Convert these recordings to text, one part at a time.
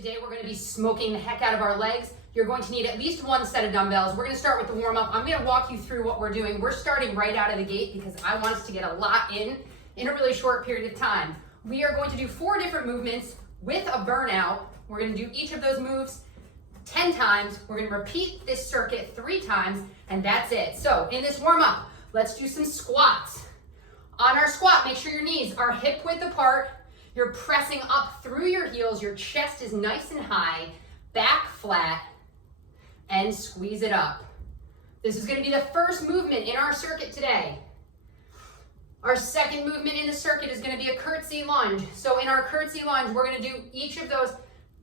Today we're going to be smoking the heck out of our legs. You're going to need at least one set of dumbbells. We're going to start with the warm-up. I'm going to walk you through what we're doing. We're starting right out of the gate because I want us to get a lot in a really short period of time. We are going to do 4 different movements with a burnout. We're going to do each of those moves 10 times. We're going to repeat this circuit 3 times, and that's it. So in this warm-up, let's do some squats. On our squat, make sure your knees are hip width apart. You're pressing up through your heels. Your chest is nice and high, back flat, and squeeze it up. This is going to be the first movement in our circuit today. Our second movement in the circuit is going to be a curtsey lunge. So in our curtsey lunge, we're going to do each of those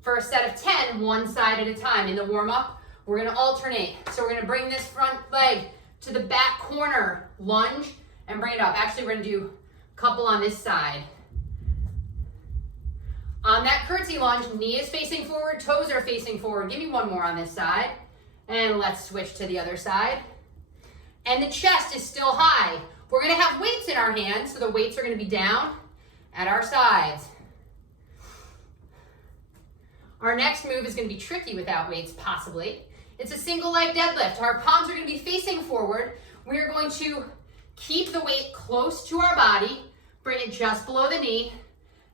for a set of 10, one side at a time. In the warm-up, we're going to alternate. So we're going to bring this front leg to the back corner, lunge, and bring it up. Actually, we're going to do a couple on this side. On that curtsey lunge, knee is facing forward, toes are facing forward. Give me one more on this side. And let's switch to the other side. And the chest is still high. We're going to have weights in our hands, so the weights are going to be down at our sides. Our next move is going to be tricky without weights, possibly. It's a single leg deadlift. Our palms are going to be facing forward. We are going to keep the weight close to our body, bring it just below the knee,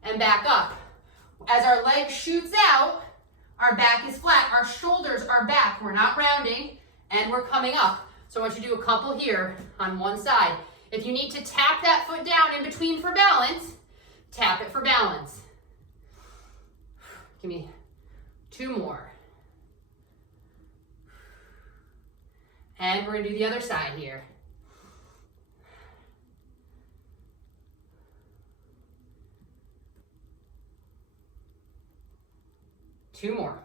and back up. As our leg shoots out, our back is flat, our shoulders are back, we're not rounding, and we're coming up. So I want you to do a couple here on one side. If you need to tap that foot down in between for balance, tap it for balance. Give me 2 more. And we're gonna do the other side here. Two more.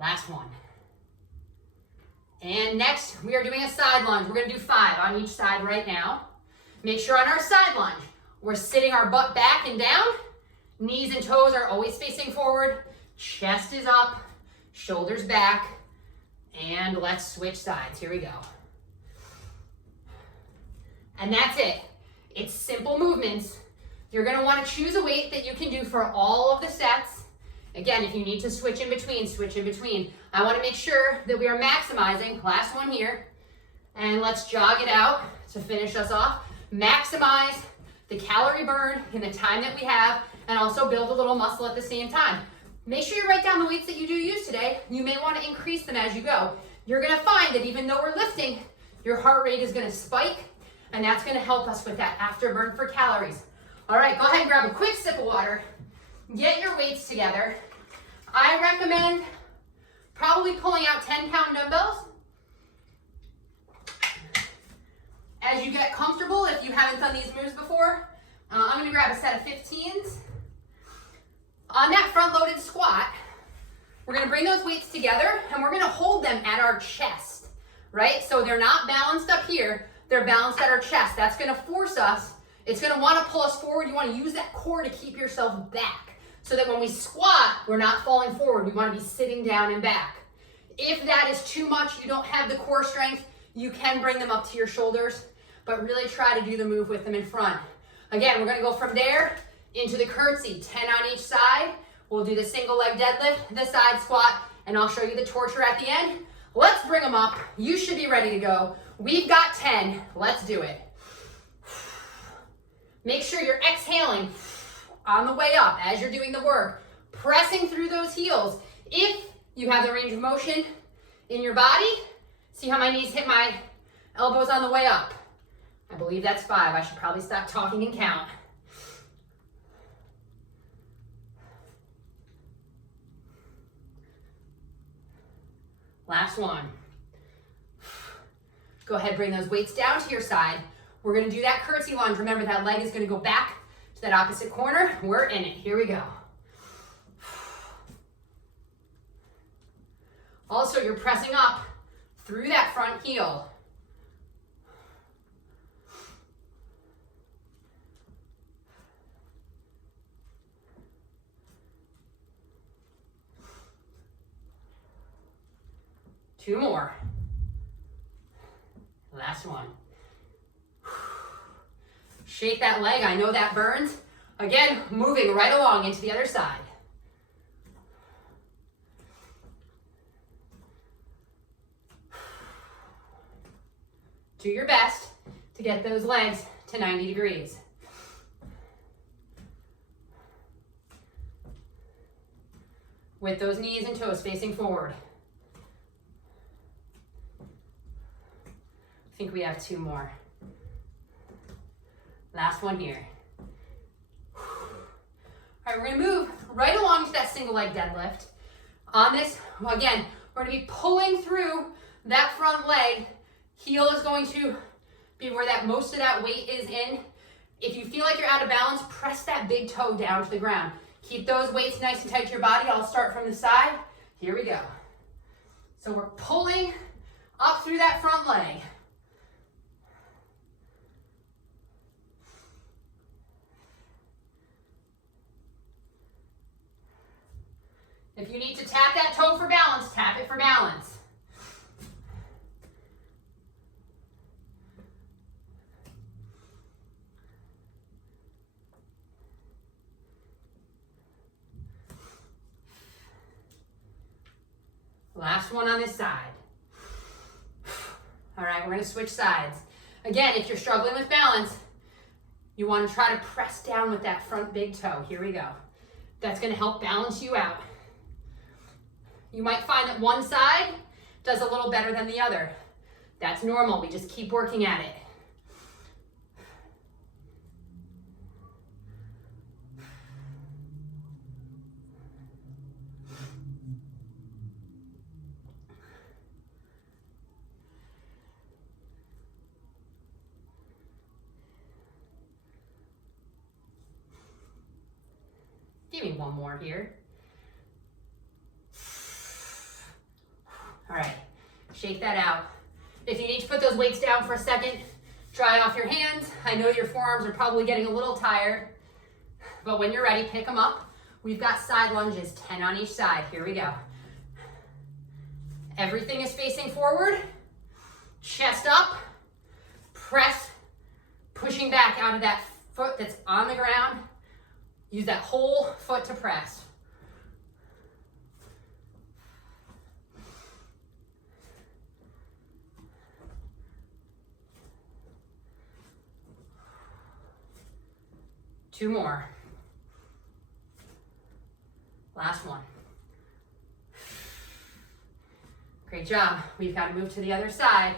Last one. And next, we are doing a side lunge. We're gonna do 5 on each side right now. Make sure on our side lunge, we're sitting our butt back and down. Knees and toes are always facing forward. Chest is up, shoulders back. And let's switch sides. Here we go. And that's it. It's simple movements. You're going to want to choose a weight that you can do for all of the sets. Again, if you need to switch in between, switch in between. I want to make sure that we are maximizing. Last one here. And let's jog it out to finish us off. Maximize the calorie burn in the time that we have, and also build a little muscle at the same time. Make sure you write down the weights that you do use today. You may want to increase them as you go. You're going to find that even though we're lifting, your heart rate is going to spike, and that's going to help us with that afterburn for calories. All right, go ahead and grab a quick sip of water. Get your weights together. I recommend probably pulling out 10-pound dumbbells. As you get comfortable, if you haven't done these moves before, I'm going to grab a set of 15s. On that front-loaded squat, we're going to bring those weights together, and we're going to hold them at our chest, right? So they're not balanced up here. They're balanced at our chest. That's going to force us. It's going to want to pull us forward. You want to use that core to keep yourself back so that when we squat, we're not falling forward. We want to be sitting down and back. If that is too much, you don't have the core strength, you can bring them up to your shoulders, but really try to do the move with them in front. Again, we're going to go from there into the curtsey, 10 on each side. We'll do the single leg deadlift, the side squat, and I'll show you the torture at the end. Let's bring them up. You should be ready to go. We've got 10. Let's do it. Make sure you're exhaling on the way up as you're doing the work, pressing through those heels. If you have the range of motion in your body, see how my knees hit my elbows on the way up. I believe that's 5. I should probably stop talking and count. Last one. Go ahead, bring those weights down to your side. We're going to do that curtsey lunge. Remember, that leg is going to go back to that opposite corner. We're in it. Here we go. Also, you're pressing up through that front heel. Two more. Last one. Shake that leg. I know that burns. Again, moving right along into the other side. Do your best to get those legs to 90 degrees. With those knees and toes facing forward. I think we have 2 more. Last one here. All right, we're gonna move right along to that single leg deadlift. On this, again, we're gonna be pulling through that front leg. Heel is going to be where that most of that weight is in. If you feel like you're out of balance, press that big toe down to the ground. Keep those weights nice and tight to your body. I'll start from the side. Here we go. So we're pulling up through that front leg. If you need to tap that toe for balance, tap it for balance. Last one on this side. All right, we're gonna switch sides. Again, if you're struggling with balance, you wanna try to press down with that front big toe. Here we go. That's gonna help balance you out. You might find that one side does a little better than the other. That's normal, we just keep working at it. Give me one more here. All right, shake that out. If you need to put those weights down for a second, dry off your hands. I know your forearms are probably getting a little tired, but when you're ready, pick them up. We've got side lunges, 10 on each side. Here we go. Everything is facing forward, chest up, press, pushing back out of that foot that's on the ground. Use that whole foot to press. Two more. Last one. Great job. We've got to move to the other side.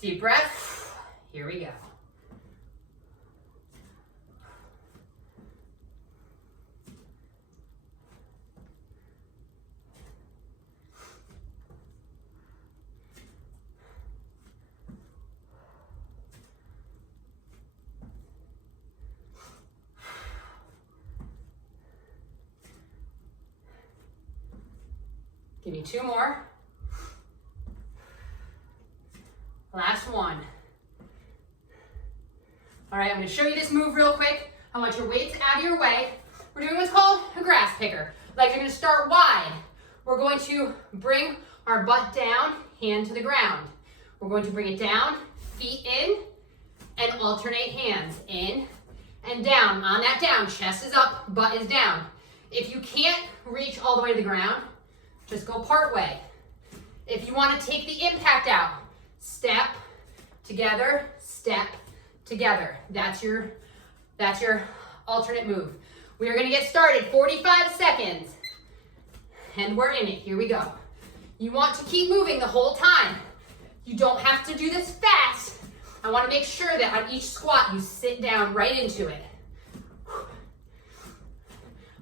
Deep breath. Here we go. Give me two more. Last one. All right, I'm going to show you this move real quick. I want your weights out of your way. We're doing what's called a grass picker. Legs are going to start wide. We're going to bring our butt down, hand to the ground. We're going to bring it down, feet in, and alternate hands in and down. On that down, chest is up, butt is down. If you can't reach all the way to the ground, just go part way. If you want to take the impact out, step together, step together. That's your alternate move. We are going to get started. 45 seconds. And we're in it. Here we go. You want to keep moving the whole time. You don't have to do this fast. I want to make sure that on each squat you sit down right into it.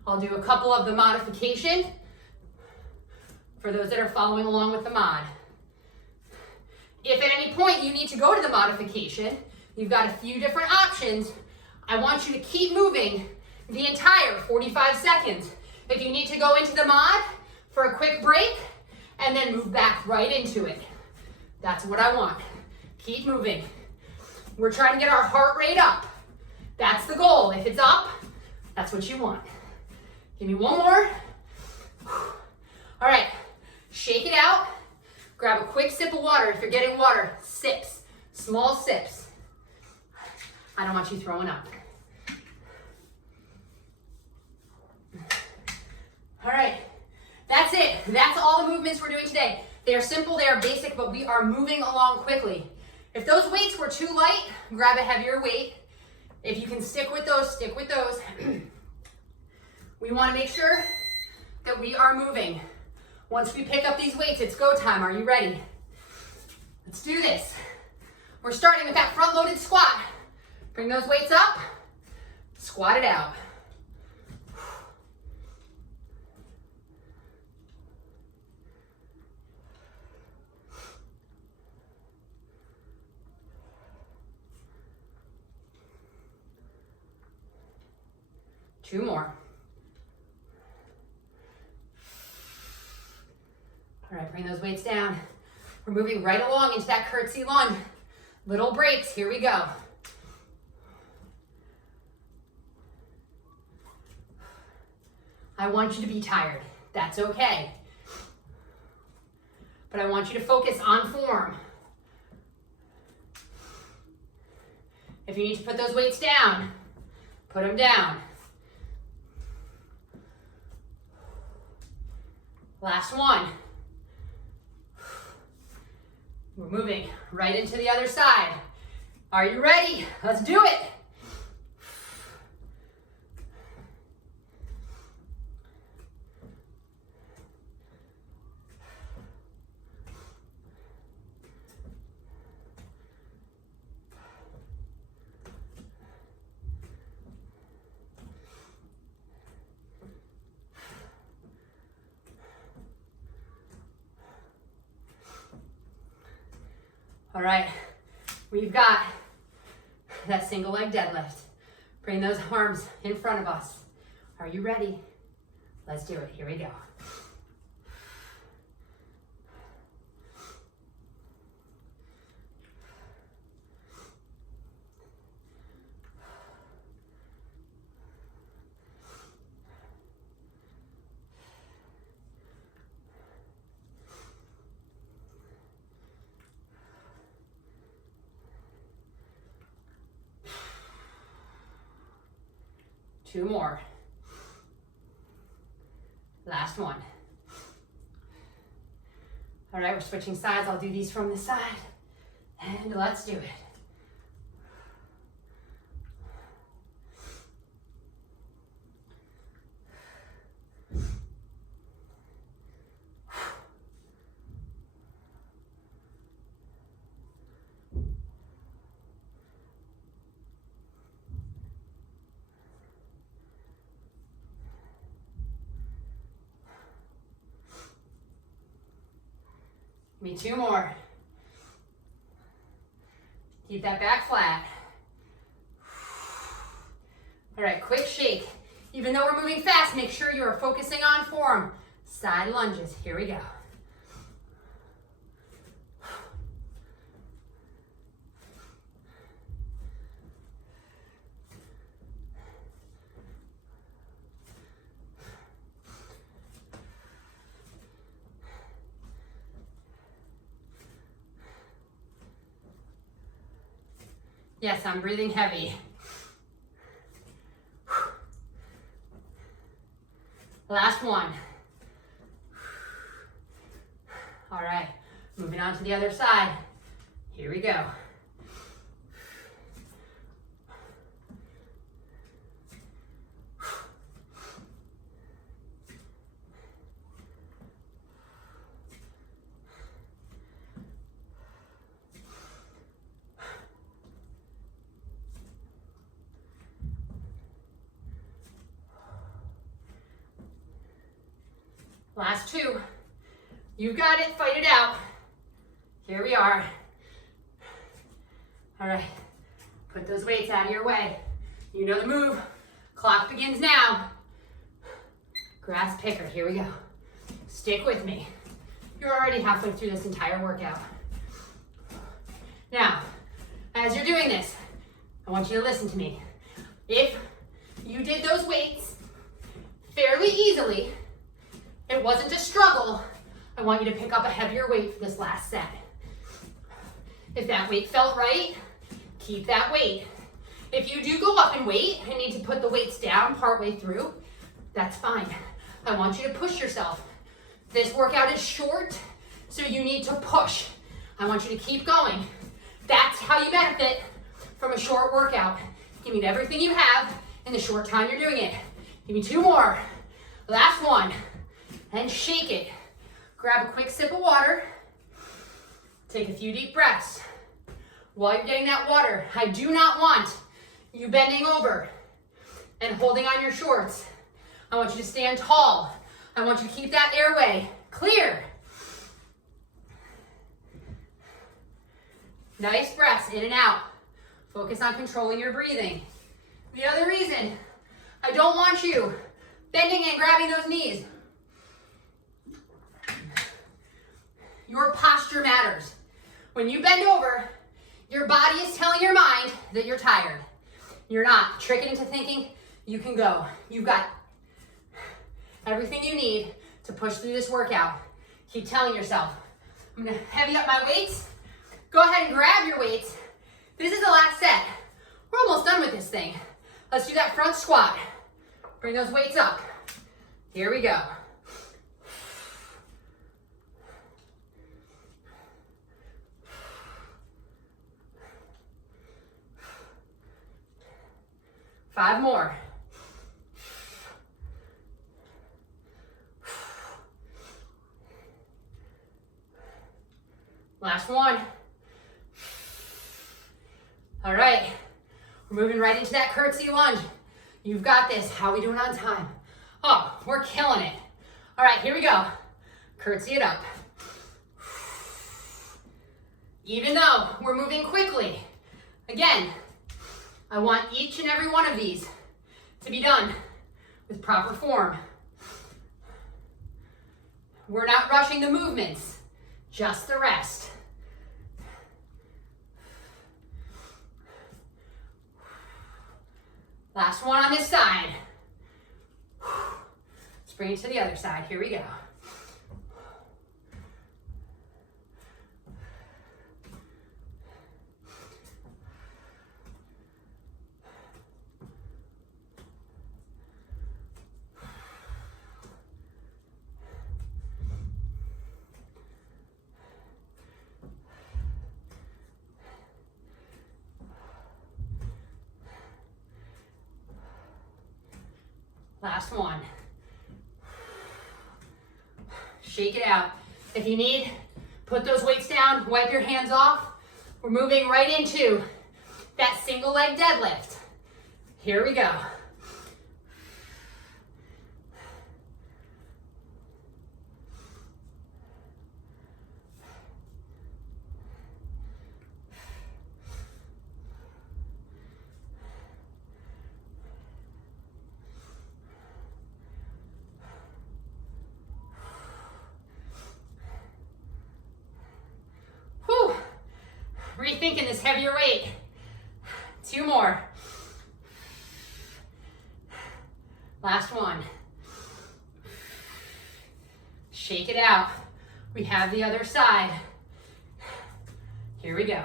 I'll do a couple of the modification for those that are following along with the mod. If at any point you need to go to the modification, you've got a few different options. I want you to keep moving the entire 45 seconds. If you need to go into the mod for a quick break and then move back right into it, that's what I want. Keep moving. We're trying to get our heart rate up. That's the goal. If it's up, that's what you want. Give me one more. All right. Shake it out. Grab a quick sip of water. If you're getting water, sips, small sips. I don't want you throwing up. All right, that's it. That's all the movements we're doing today. They are simple, they are basic, but we are moving along quickly. If those weights were too light, grab a heavier weight. If you can stick with those, stick with those. We want to make sure that we are moving. Once we pick up these weights, it's go time. Are you ready? Let's do this. We're starting with that front-loaded squat. Bring those weights up, squat it out. Two more. All right, bring those weights down. We're moving right along into that curtsey lunge. Little breaks, here we go. I want you to be tired, that's okay. But I want you to focus on form. If you need to put those weights down, put them down. Last one. We're moving right into the other side. Are you ready? Let's do it. All right, we've got that single leg deadlift. Bring those arms in front of us. Are you ready? Let's do it. Here we go. Two more. Last one. All right, we're switching sides. I'll do these from the side. And let's do it. Give me two more. Keep that back flat. All right, quick shake. Even though we're moving fast, make sure you are focusing on form. Side lunges, here we go. Yes, I'm breathing heavy. Last one. All right, moving on to the other side. Here we go. Last two. You got it, fight it out. Here we are. All right, put those weights out of your way. You know the move. Clock begins now. Grass picker, here we go. Stick with me. You're already halfway through this entire workout. Now, as you're doing this, I want you to listen to me. If you did those weights fairly easily, it wasn't a struggle, I want you to pick up a heavier weight for this last set. If that weight felt right, keep that weight. If you do go up in weight and need to put the weights down partway through, that's fine. I want you to push yourself. This workout is short, so you need to push. I want you to keep going. That's how you benefit from a short workout. Give me everything you have in the short time you're doing it. Give me 2 more. Last one. And shake it. Grab a quick sip of water. Take a few deep breaths. While you're getting that water, I do not want you bending over and holding on your shorts. I want you to stand tall. I want you to keep that airway clear. Nice breaths in and out. Focus on controlling your breathing. The other reason I don't want you bending and grabbing those knees. Your posture matters. When you bend over, your body is telling your mind that you're tired. You're not. Trick it into thinking you can go. You've got everything you need to push through this workout. Keep telling yourself, I'm gonna heavy up my weights. Go ahead and grab your weights. This is the last set. We're almost done with this thing. Let's do that front squat. Bring those weights up. Here we go. Five more. Last one. All right, we're moving right into that curtsey lunge. You've got this. How are we doing on time? Oh, we're killing it. All right, here we go. Curtsey it up. Even though we're moving quickly, again, I want each and every one of these to be done with proper form. We're not rushing the movements, just the rest. Last one on this side. Let's bring it to the other side. Here we go. Last one. Shake it out. If you need, put those weights down, wipe your hands off. We're moving right into that single leg deadlift. Here we go. Rethinking this heavier weight. 2 more. Last one. Shake it out. We have the other side. Here we go.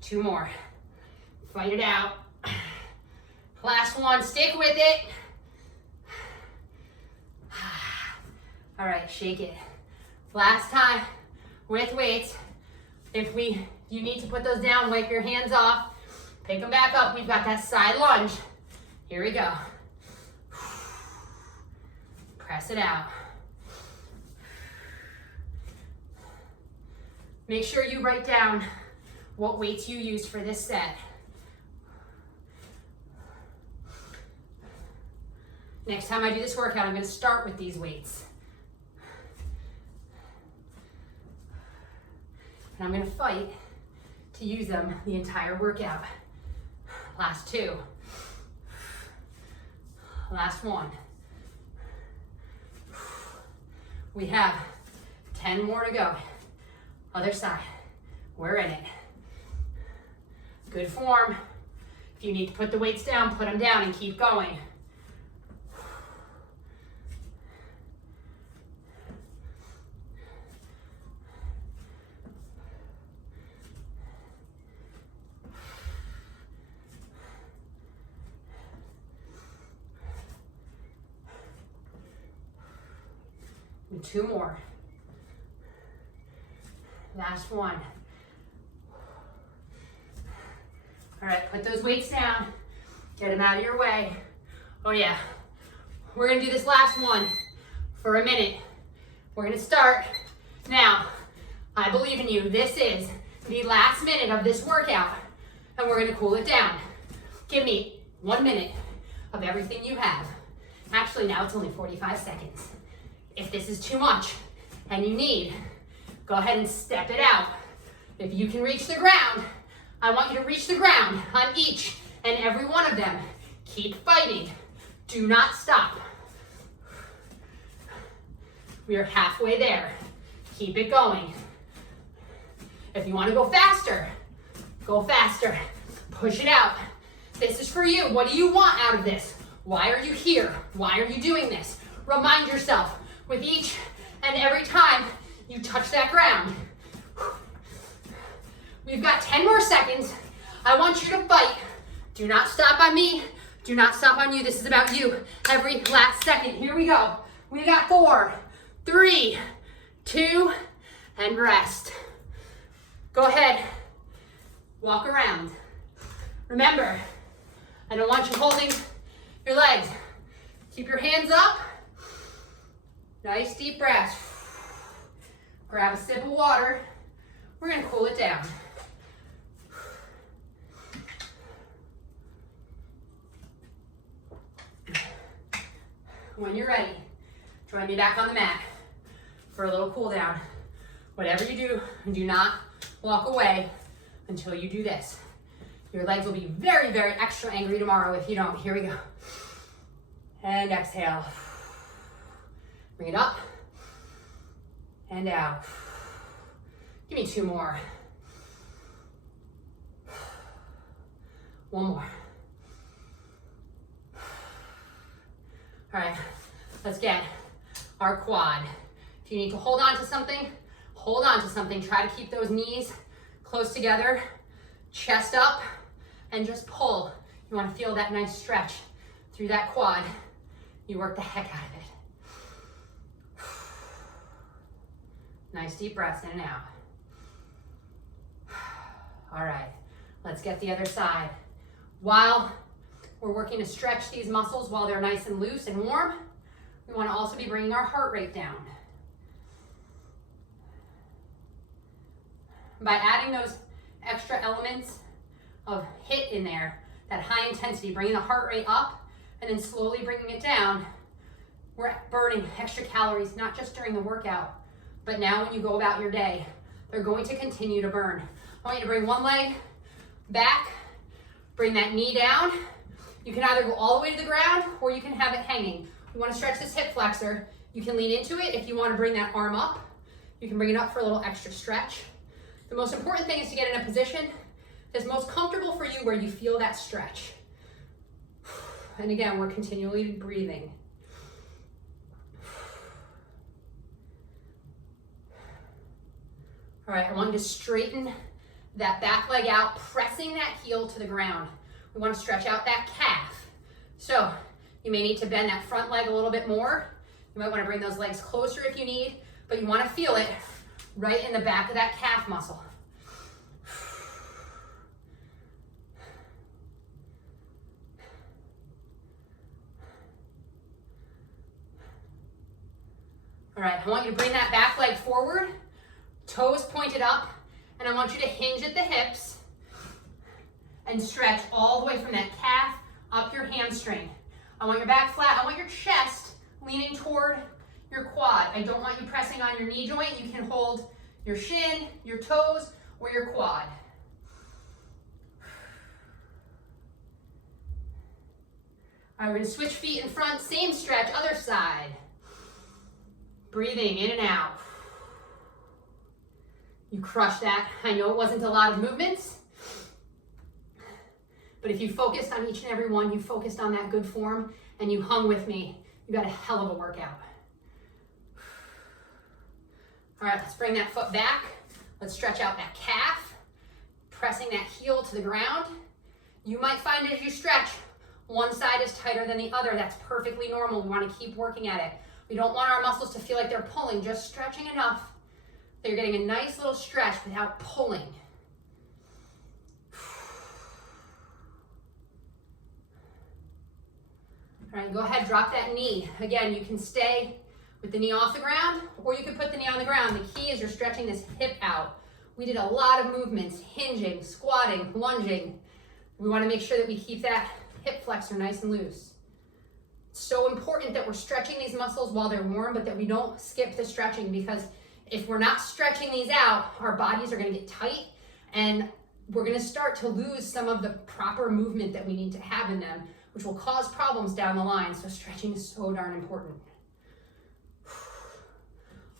Two more. Fight it out. Last one, stick with it. All right, shake it. Last time with weights. If you need to put those down, wipe your hands off. Pick them back up. We've got that side lunge. Here we go. Press it out. Make sure you write down what weights you used for this set. Next time I do this workout, I'm going to start with these weights. And I'm going to fight to use them the entire workout. Last 2. Last one. We have 10 more to go. Other side. We're in it. Good form. If you need to put the weights down, put them down and keep going. And 2 more. Last one. All right, put those weights down. Get them out of your way. Oh yeah. We're gonna do this last one for a minute. We're gonna start now. I believe in you. This is the last minute of this workout, and we're gonna cool it down. Give me 1 minute of everything you have. Actually, now it's only 45 seconds. If this is too much and you need, go ahead and step it out. If you can reach the ground, I want you to reach the ground on each and every one of them. Keep fighting. Do not stop. We are halfway there. Keep it going. If you want to go faster, go faster. Push it out. This is for you. What do you want out of this? Why are you here? Why are you doing this? Remind yourself with each and every time you touch that ground. We've got 10 more seconds. I want you to fight. Do not stop on me. Do not stop on you. This is about you. Every last second. Here we go. We got 4, 3, 2, and rest. Go ahead. Walk around. Remember, I don't want you holding your legs. Keep your hands up. Nice deep breaths. Grab a sip of water. We're gonna cool it down. When you're ready, join me back on the mat for a little cool down. Whatever you do, do not walk away until you do this. Your legs will be very, very extra angry tomorrow if you don't. Here we go. And exhale. Bring it up and out. Give me 2 more. 1 more. All right, let's get our quad. If you need to hold on to something, hold on to something. Try to keep those knees close together, chest up, and just pull. You want to feel that nice stretch through that quad. You work the heck out of it. Nice deep breaths in and out. All right, let's get the other side. While we're working to stretch these muscles while they're nice and loose and warm, we want to also be bringing our heart rate down. By adding those extra elements of HIIT in there, that high intensity, bringing the heart rate up and then slowly bringing it down, we're burning extra calories, not just during the workout, but now when you go about your day, they're going to continue to burn. I want you to bring one leg back, bring that knee down. You can either go all the way to the ground or you can have it hanging. You want to stretch this hip flexor. You can lean into it if you want to bring that arm up. You can bring it up for a little extra stretch. The most important thing is to get in a position that's most comfortable for you where you feel that stretch. And again, we're continually breathing. All right, I want you to straighten that back leg out, pressing that heel to the ground. We want to stretch out that calf. So you may need to bend that front leg a little bit more. You might want to bring those legs closer if you need, but you want to feel it right in the back of that calf muscle. All right, I want you to bring that back leg forward, toes pointed up, and I want you to hinge at the hips and stretch all the way from that calf up your hamstring. I want your back flat. I want your chest leaning toward your quad. I don't want you pressing on your knee joint. You can hold your shin, your toes, or your quad. All right, we're gonna switch feet in front, same stretch, other side. Breathing in and out. You crushed that. I know it wasn't a lot of movements, But if you focused on each and every one, you focused on that good form, and you hung with me, you got a hell of a workout. All right, let's bring that foot back. Let's stretch out that calf, pressing that heel to the ground. You might find as you stretch, one side is tighter than the other. That's perfectly normal. We want to keep working at it. We don't want our muscles to feel like they're pulling, just stretching enough that you're getting a nice little stretch without pulling. All right, go ahead, drop that knee. Again, you can stay with the knee off the ground, or you can put the knee on the ground. The key is you're stretching this hip out. We did a lot of movements, hinging, squatting, lunging. We want to make sure that we keep that hip flexor nice and loose. It's so important that we're stretching these muscles while they're warm, but that we don't skip the stretching, because if we're not stretching these out, our bodies are going to get tight, and we're going to start to lose some of the proper movement that we need to have in them, which will cause problems down the line. So stretching is so darn important.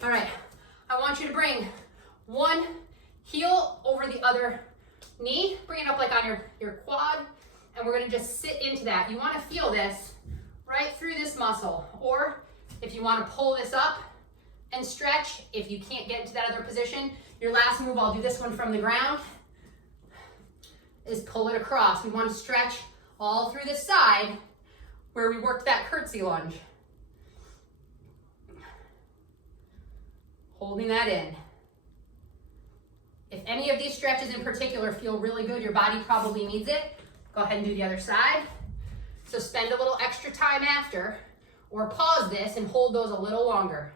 All right, I want you to bring one heel over the other knee. Bring it up like on your quad, and we're gonna just sit into that. You wanna feel this right through this muscle, or if you wanna pull this up and stretch, if you can't get into that other position, your last move, I'll do this one from the ground, is pull it across. We wanna stretch all through the side where we worked that curtsey lunge. Holding that in. If any of these stretches in particular feel really good, your body probably needs it. Go ahead and do the other side. So spend a little extra time after, or pause this and hold those a little longer.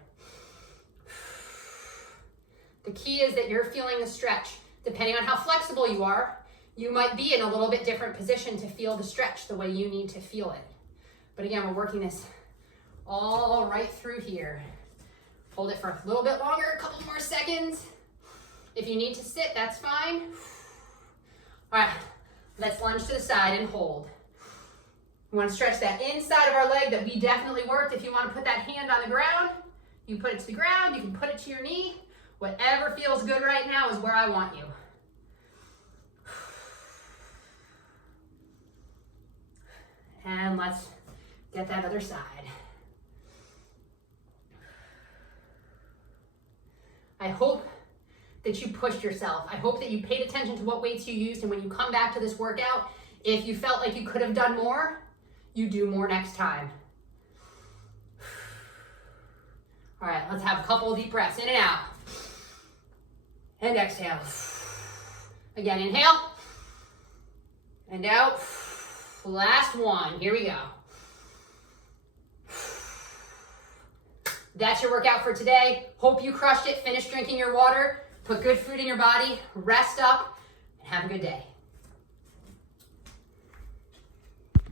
The key is that you're feeling the stretch. Depending on how flexible you are, you might be in a little bit different position to feel the stretch the way you need to feel it. But again, we're working this all right through here. Hold it for a little bit longer, a couple more seconds. If you need to sit, that's fine. All right, let's lunge to the side and hold. We want to stretch that inside of our leg that we definitely worked. If you want to put that hand on the ground, you put it to the ground, you can put it to your knee. Whatever feels good right now is where I want you. And let's get that other side. I hope that you pushed yourself. I hope that you paid attention to what weights you used, and when you come back to this workout, if you felt like you could have done more, you do more next time. All right, let's have a couple of deep breaths, in and out. And exhale. Again, inhale. And out. Last one, here we go. That's your workout for today. Hope you crushed it. Finish drinking your water. Put good food in your body. Rest up. And have a good day.